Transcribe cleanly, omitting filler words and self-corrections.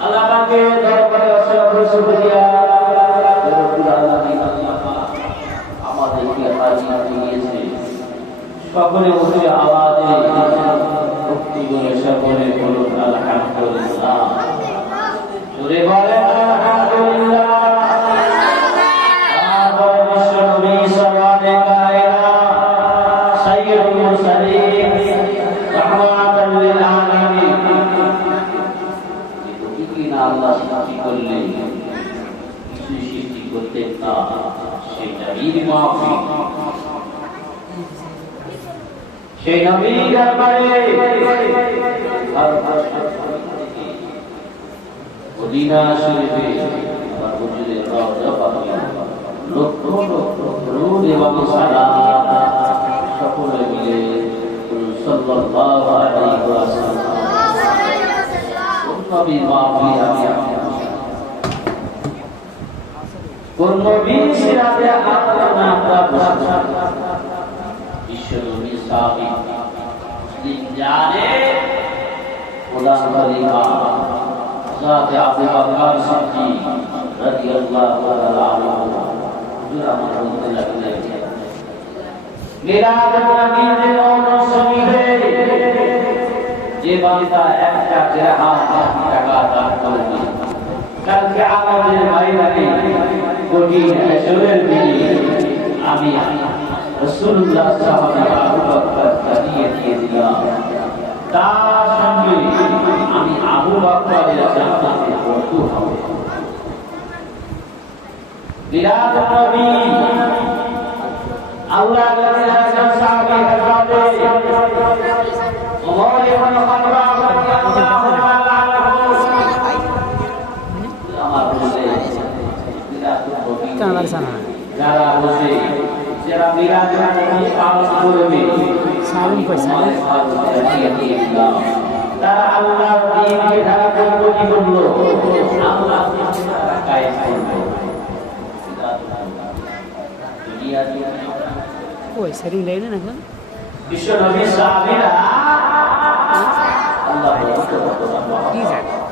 Allah pakai daripada syukur-syukur dia. Alhamdulillah. সকলে উচ্চ আওয়াজে ভক্তি করে সকলে বলুন আলহামদুলিল্লাহ। জোরে বলেন আলহামদুলিল্লাহ। বিশ্বনবী সাল্লাল্লাহু আলাইহি সাইয়্যিদুল মুরসালিন রাহমাতাল লিল আলামিন। কিনা আল্লাহ সৃষ্টি করলেন, কিছু সৃষ্টি করতেন না, সেটাই মাফিক। সেই নবী দরবারে মদিনা শরীফে আবার হুজুরের রওজা পাকে লক্ষ লক্ষ দরুদ এবং সালাম সকলে মিলে সাল্লাল্লাহু আলাইহি ওয়াসাল্লাম নবী মাফি আমি কোন নবী সিরাতে আলোচনা আমরা বিশ্বনবী সাহাবী মুসলিম জানে খোদা খলিফা হযরত আবু বকর সিদ্দিক রাদিয়াল্লাহু তাআলা আনহু হুজুর আমার বলতে লাগলেন মিলাদ নবীর অনুসরণে যে বান্দা একটা দিরহাম টাকা দান করবে কালকে আমাদের ময়দানে কোটি হাসরের দিনে আমি রাসূলুল্লাহ সাহাবায়ে আবু বকর জানিয়ে দিয়ে দিলাম, তার সঙ্গে আমি আবু বকরের জান্নাতে বন্ধু হব। মিলাদ নবী আল্লাহ তাআলা সাহাবী হযরত ওমর ইবনে খাত্তাব রাদিয়াল্লাহু তাআলা আমার বলে মিলাদ নবী কানার সানা যারা বসে যারা মিলাদ নবী পালন করবে সালাম পয়সা তারা আল্লাহর দ্বীনকে ধারণ করে বলল আল্লাহ কায়েম করবে। দুনিয়া ওই সেরিং লাইনে না এখন বিশ্ব নবী সাহাবীরা আল্লাহ কি জানে